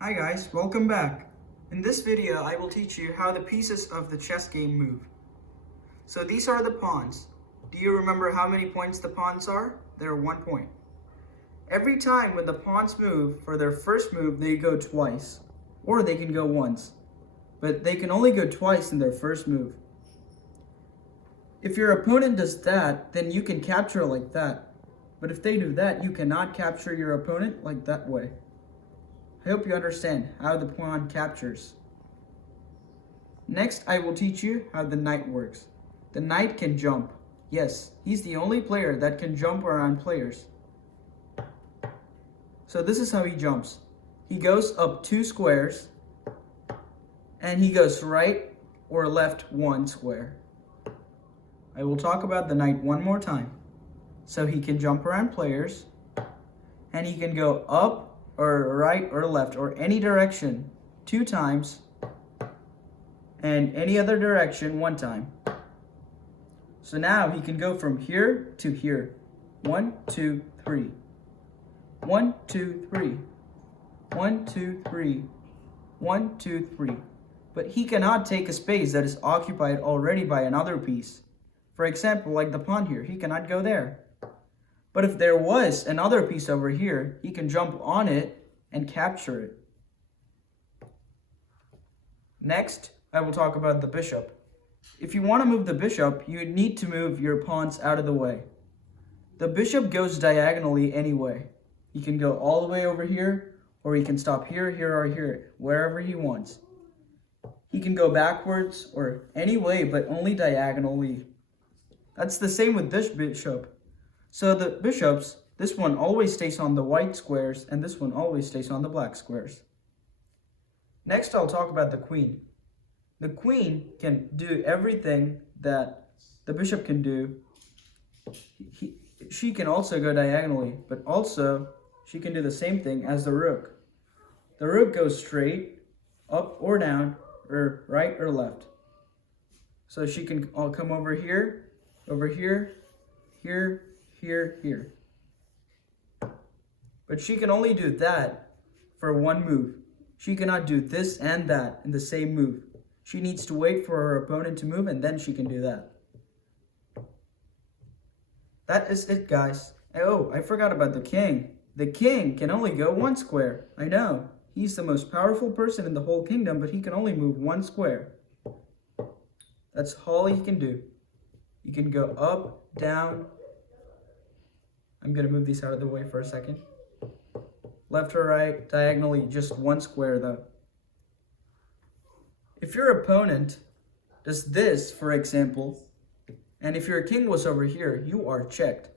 Hi guys, welcome back. In this video, I will teach you how the pieces of the chess game move. So these are the pawns. Do you remember how many points the pawns are? They're 1 point. Every time when the pawns move, for their first move, they go twice. Or they can go once. But they can only go twice in their first move. If your opponent does that, then you can capture like that. But if they do that, you cannot capture your opponent like that way. I hope you understand how the pawn captures. Next, I will teach you how the knight works. The knight can jump. Yes, he's the only player that can jump around players. So this is how he jumps. He goes up 2 squares, and he goes right or left 1 square. I will talk about the knight one more time. So he can jump around players, and he can go up or right or left or any direction 2 times, and any other direction 1 time. So now he can go from here to here. 1, 2, 3. 1, 2, 3. 1, 2, 3. 1, 2, 3. But he cannot take a space that is occupied already by another piece. For example, like the pawn here, he cannot go there. But if there was another piece over here, he can jump on it and capture it. Next, I will talk about the bishop. If you want to move the bishop, you need to move your pawns out of the way. The bishop goes diagonally anyway. He can go all the way over here, or he can stop here, here, or here, wherever he wants. He can go backwards or any way, but only diagonally. That's the same with this bishop. So the bishops, this one always stays on the white squares, and this one always stays on the black squares. Next, I'll talk about the queen. The queen can do everything that the bishop can do. She can also go diagonally, but also she can do the same thing as the rook. The rook goes straight, up or down, or right or left. So she can come over here, here, here. But she can only do that for 1 move. She cannot do this and that in the same move. She needs to wait for her opponent to move, and then she can do that. That is it, guys. Oh, I forgot about the king. The king can only go 1 square. I know. He's the most powerful person in the whole kingdom, but he can only move 1 square. That's all he can do. He can go up, down. I'm going to move these out of the way for a second. Left or right, diagonally, just 1 square though. If your opponent does this, for example, and if your king was over here, you are checked.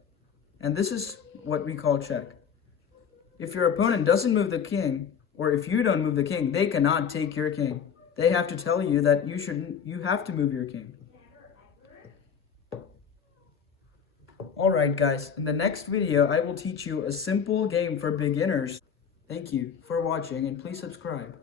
And this is what we call check. If your opponent doesn't move the king, or if you don't move the king, they cannot take your king. They have to tell you that you have to move your king. Alright guys, in the next video I will teach you a simple game for beginners. Thank you for watching, and please subscribe.